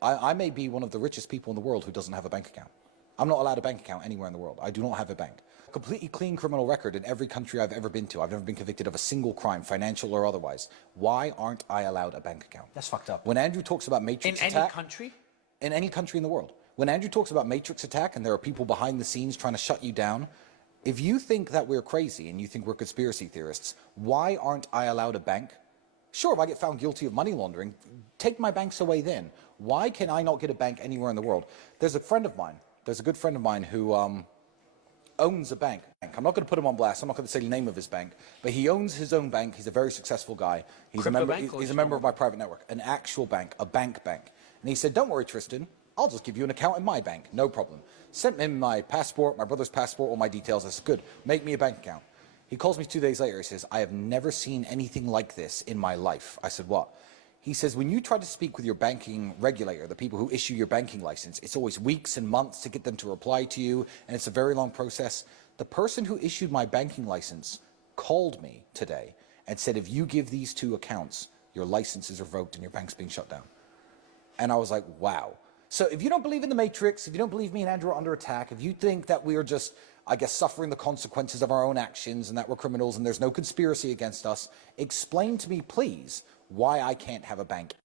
I may be one of the richest people in the world who doesn't have a bank account. I'm not allowed a bank account anywhere in the world. I do not have a bank. Completely clean criminal record in every country I've ever been to. I've never been convicted of a single crime, financial or otherwise. Why aren't I allowed a bank account? That's fucked up. When Andrew talks about matrix attack... In any country? In any country in the world. When Andrew talks about matrix attack and there are people behind the scenes trying to shut you down, if you think that we're crazy and you think we're conspiracy theorists, why aren't I allowed a bank? Sure, if I get found guilty of money laundering, take my banks away then. Why can I not get a bank anywhere in the world? There's a friend of mine, there's a good friend of mine who owns a bank. I'm not going to put him on blast, I'm not going to say the name of his bank, but he owns his own bank, he's a very successful guy. He's a member of my private network, an actual bank, a bank. And he said, don't worry, Tristan, I'll just give you an account in my bank, no problem. Sent him my passport, my brother's passport, all my details. I said, good, make me a bank account. He calls me 2 days later, he says, I have never seen anything like this in my life. I said, what? He says, when you try to speak with your banking regulator, the people who issue your banking license, it's always weeks and months to get them to reply to you, and it's a very long process. The person who issued my banking license called me today and said, if you give these 2 accounts, your license is revoked and your bank's being shut down. And I was like, wow. So if you don't believe in the Matrix, if you don't believe me and Andrew are under attack, if you think that we are just, I guess, suffering the consequences of our own actions and that we're criminals and there's no conspiracy against us, explain to me, please, why I can't have a bank